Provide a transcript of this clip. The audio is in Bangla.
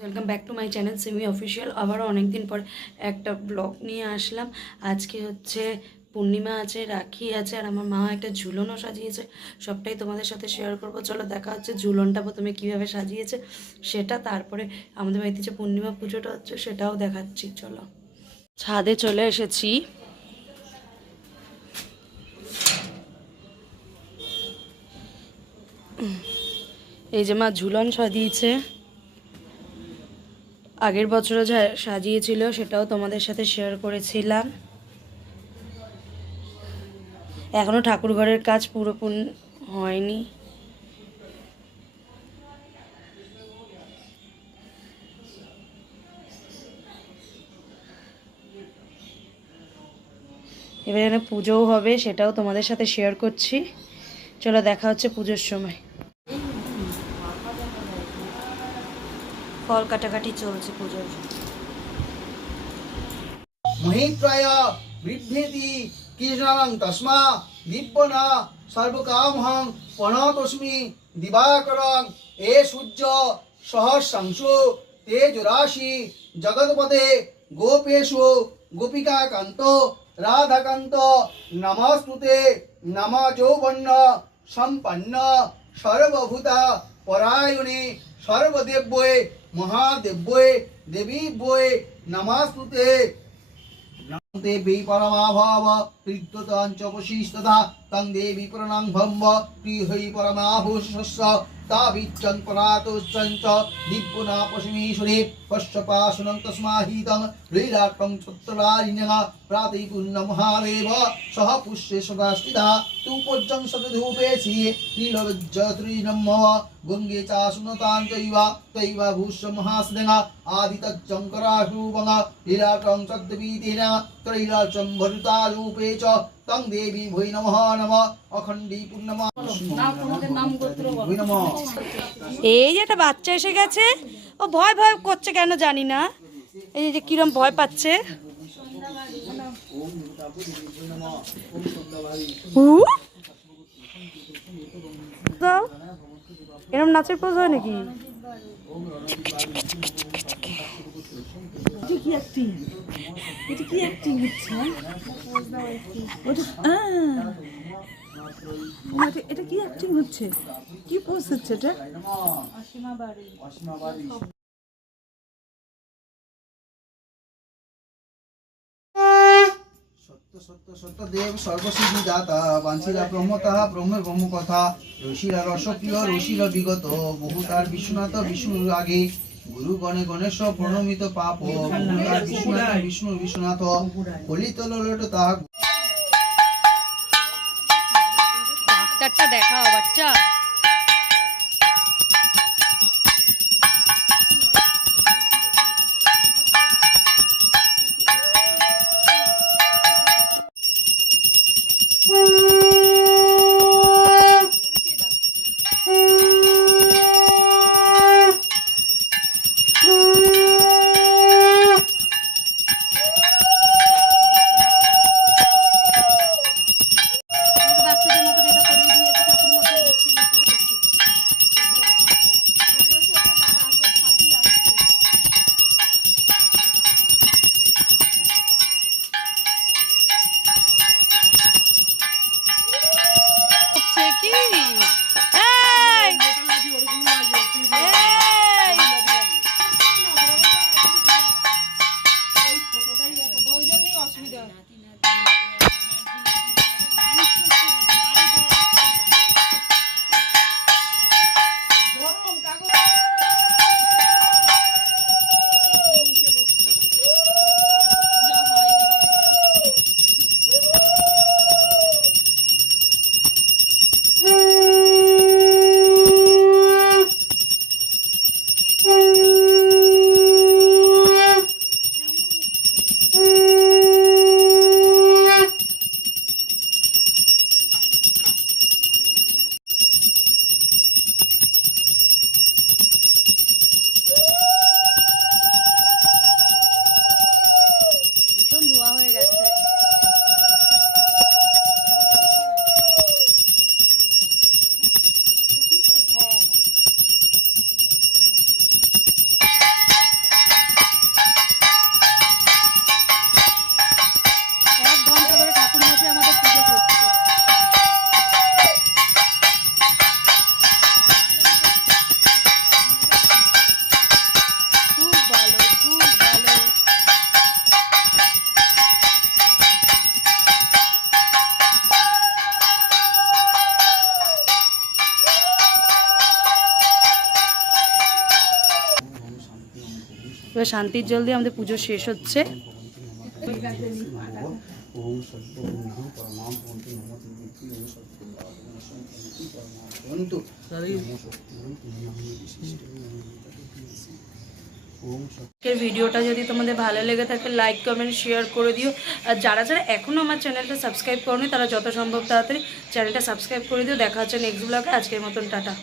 Welcome back to my channel Simi official. আবারও অনেকদিন পর একটা ব্লগ নিয়ে আসলাম। আজকে হচ্ছে পূর্ণিমা আছে, রাখি আছে, আর আমার মা একটা ঝুলনও সাজিয়েছে। সবটাই তোমাদের সাথে শেয়ার করবো। চলো দেখা হচ্ছে ঝুলনটা প্রথমে কীভাবে সাজিয়েছে সেটা, তারপরে আমাদের বাড়িতে যে পূর্ণিমা পুজোটা হচ্ছে সেটাও দেখাচ্ছি। চলো, ছাদে চলে এসেছি। এই যে মা ঝুলন সাজিয়েছে, আগের বছরও যা সাজিয়েছিল সেটাও তোমাদের সাথে শেয়ার করেছিলাম। এখনও ঠাকুর ঘরের কাজ পুরোপুরি হয়নি। এবার এখানে পুজোও হবে, সেটাও তোমাদের সাথে শেয়ার করছি। চলো দেখা হচ্ছে পুজোর সময়। ফল কাটাকাটি চলছে পুজোর। মহিত্রায় বিভ্রেতি কৃষ্ণাং তস্মা দিব্যনা সর্বকামহং প্রণতস্মি দিবাকরং এ সূর্য সহস্রাংশু তেজরাশি জগৎপদে গোপেশু গোপিকাকান্ত রাধাকান্ত নমস্তুতে নম যৌবন্য সম্পন্ন সর্বভূতা পরায়ণে সর্বদেব্যে মহাদেব্যে দেবীব্যে নমস্তুতে देवी परमाभाव तीर्थतांचपशिस्तथा तं देवी प्रणं भम्ब प्रियहै परमाहुषस्य ताभिच्चं परातुश्चञ्च दिग्गुणा पशमीश्वरे पश्चपाशनं तस्माहितं लीलाटं चत्तरारिण्यः प्रातिपुण्यमहादेव सह पुष्ये सदा स्थिता तूपोज्जं सतधूपेसि त्रिलज्जत्रिनमः गङ्गे चासुनतां चैव तैव भूष्य महास्नेह आदितच्चङ्कराशूभः लीलाटं सद्वीतेन त्रैलाचं भरुतारूपे च तं देवी भै नमः नमः अखण्डी पूर्णमा এই যে একটা বাচ্চা এসে গেছে, ও ভয় ভয় করছে কেন জানি না। এই যে কিরম ভয় পাচ্ছে। এরম নাচের পোজ হয় নাকি? এটা কি অ্যাক্টিং হচ্ছে? কি পোজ হচ্ছে এটা? সত্য সত্য সত্য দেব সর্বসিদ্ধি দাতা বাঞ্ছিরা ব্রহ্মতः ব্রহ্মের ব্রহ্ম কথা ঋষিরা রসপ্রিয় ঋষিরা বিগত বহুতার বিশ্বনাথ বিষ্ণুর আগে গুরু গণে গণেশ প্রণমিত পাপ বহুতার বিশ্বনাথ বিষ্ণু বিশ্বনাথ কলিত ললট তাহা। ডাক্তারটা দেখাও বাচ্চা। বাচ্চাদের মতন এটা করিয়ে দিয়েছে ঠাকুর মশাই, দেখতে এবার শান্তির জল দিয়ে আমাদের পুজো শেষ হচ্ছে। ওম সর্ববন্ধু পরমাম বন্ধু নমো তিনতি ওম সর্ববন্ধু আজকের ভিডিওটা যদি তোমাদের ভালো লেগে থাকে লাইক কমেন্ট শেয়ার করে দিও। আর যারা যারা এখনও আমার চ্যানেলটা সাবস্ক্রাইব করনি তারা যত সম্ভব তাড়াতাড়ি চ্যানেলটা সাবস্ক্রাইব করে দিও। দেখা হচ্ছে নেক্সট ব্লগে। আজকের মতন টাটা।